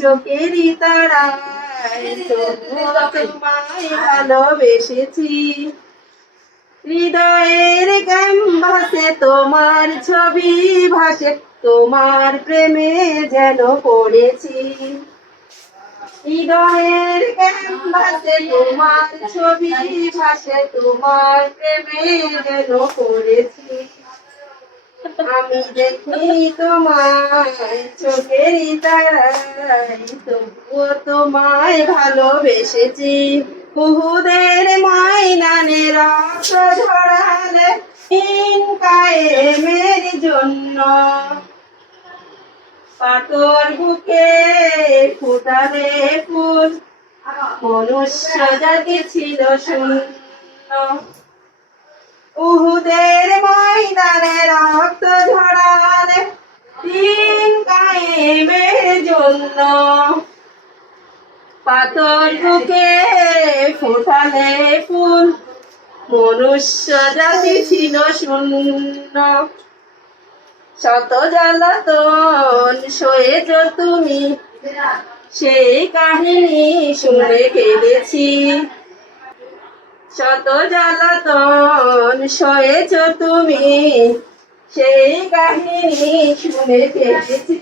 চোখেরই তারায় তোমায় ভালোবেসেছি হৃদয়ের ক্যাম্বাসে তোমার ছবি ভাসে, তোমার প্রেমে যেন পড়েছি। হৃদয়ের ক্যাম্বাসে তোমার ছবি ভাসে, তোমার প্রেমে যেন পড়েছি। আমি দেখি তোমায় চোখেরই তারাই তোমায় ভালোবেসেছি। বহুদের ময়নানে রক্ত ঝরালে জন্য। পাথর বুকে ফুটালে ফুল, মনুষ্য জাতি ছিল শূন্য। উহুদের ময়দানে রক্ত ঝরালে দিন কায়েমের জন্য পাথর বুকে ফোটালে ফুল। মনুষ্য জাতি ছিল শূন্য। শত জ্বালাতন সয়েছ তুমি। সেই কাহিনী শুনে কেঁদেছি। শত জ্বালাতন সয়েছ তুমি। সেই কাহিনী শুনে কেঁদেছি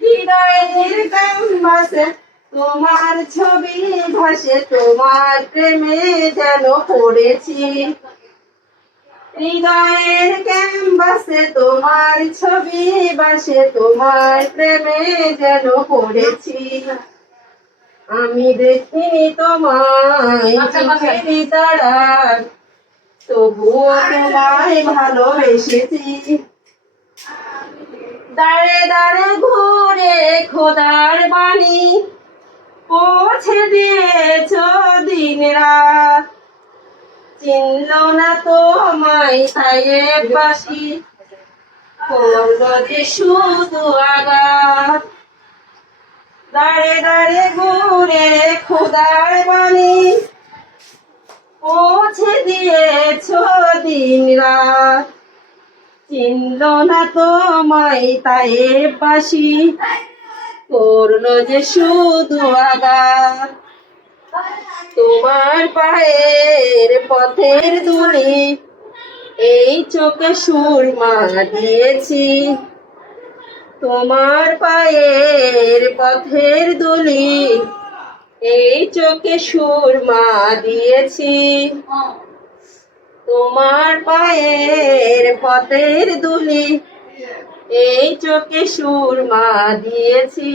হৃদয়ের কাম্বাসে তোমার ছবি ভাসে, তোমার প্রেমে যেন পড়েছি। হৃদয়ের ক্যাম্বাসে তোমার ছবি বাসে তোমার প্রেমে যেন পড়েছি। আমি দেখিনি তোমায় তারার তবুও তোমায় ভালোবেসেছি। দাঁড়ে দাঁড়ে ঘুরে খোদার বাণী পৌঁছে দিয়েছ দিন রাত। চিনল না তোমায় সাহেব বাসি। করল যে শুধু আঘাত। দাঁড়ে দাঁড়ে ঘুরে খোদার বাণী। পৌঁছে দিয়েছ দিন রাত। চিনল না তোমায় তাই পাশি করল যে শুধু তোমার পায়ের পথের দুলি এই চোখে সুরমা দিয়েছি। তোমার পায়ের পথের দুলি এই চোখে সুর মা দিয়েছি। তোমার পায়ের পথের দুলি এই চোখে সুর মা দিয়েছি।